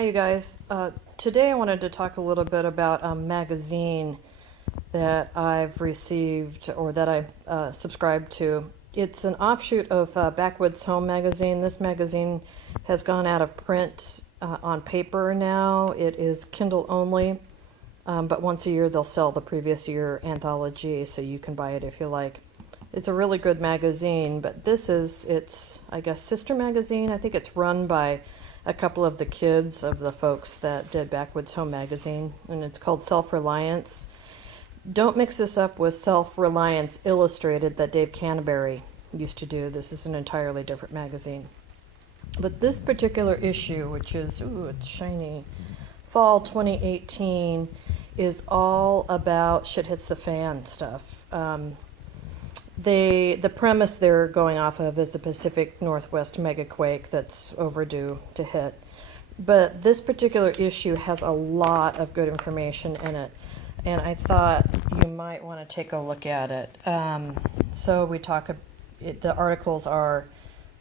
Hi, you guys. Today I wanted to talk a little bit about a magazine that I've received or that I subscribe to. It's an offshoot of Backwoods Home magazine. This magazine has gone out of print on paper now. It is Kindle only, but once a year they'll sell the previous year anthology, so you can buy it if you like. It's a really good magazine, but this is its, I guess, sister magazine. I think it's run by a couple of the kids of the folks that did Backwoods Home magazine, and it's called Self Reliance. Don't mix this up with Self Reliance Illustrated that Dave Canterbury used to do. This is an entirely different magazine. But this particular issue, which is, it's shiny, fall 2018, is all about shit hits the fan stuff. The premise they're going off of is the Pacific Northwest megaquake that's overdue to hit. But this particular issue has a lot of good information in it, and I thought you might want to take a look at it. So we talk, the articles are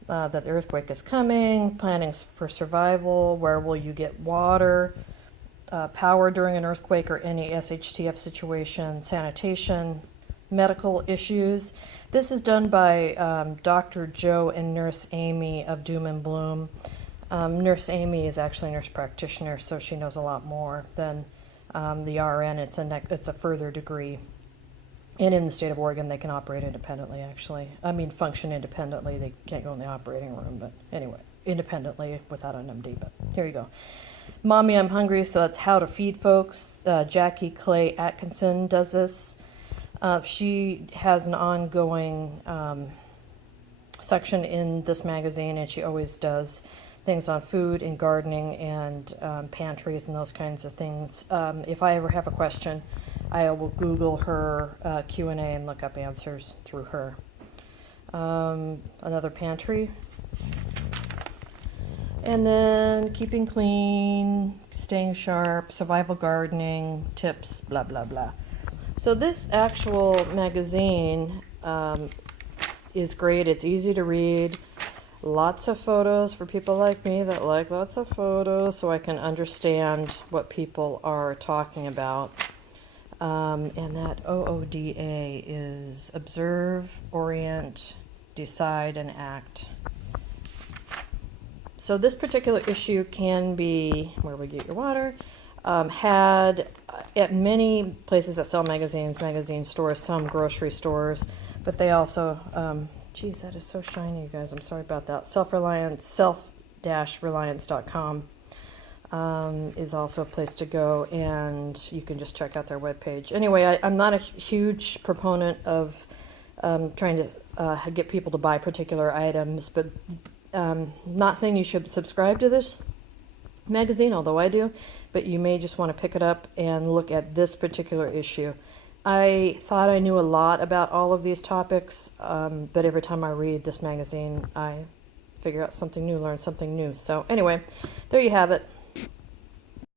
that the earthquake is coming, planning for survival, where will you get water, power during an earthquake or any SHTF situation, sanitation, medical issues. This is done by Dr. Joe and Nurse Amy of Doom and Bloom. Nurse Amy is actually a nurse practitioner, so she knows a lot more than the RN. It's a further degree. And in the state of Oregon, they can operate independently, actually. I mean, function independently. They can't go in the operating room, but anyway, independently without an MD. But here you go. Mommy, I'm hungry, so that's how to feed folks. Jackie Clay-Atkinson does this. She has an ongoing section in this magazine, and she always does things on food and gardening and pantries and those kinds of things. If I ever have a question, I will Google her Q&A and look up answers through her. Another pantry. And then keeping clean, staying sharp, survival gardening, tips, blah, blah, blah. So this actual magazine is great. It's easy to read. Lots of photos for people like me that like lots of photos, so I can understand what people are talking about. And that OODA is observe, orient, decide, and act. So this particular issue can be where we get your water. Had at many places that sell magazines, magazine stores, some grocery stores, but they also, geez, that is so shiny, you guys. I'm sorry about that. Self-Reliance, self-reliance.com is also a place to go, and you can just check out their webpage. Anyway, I'm not a huge proponent of trying to get people to buy particular items, but not saying you should subscribe to this magazine, although I do, but you may just want to pick it up and look at this particular issue. I thought I knew a lot about all of these topics, but every time I read this magazine, I figure out something new, learn something new. So anyway, there you have it.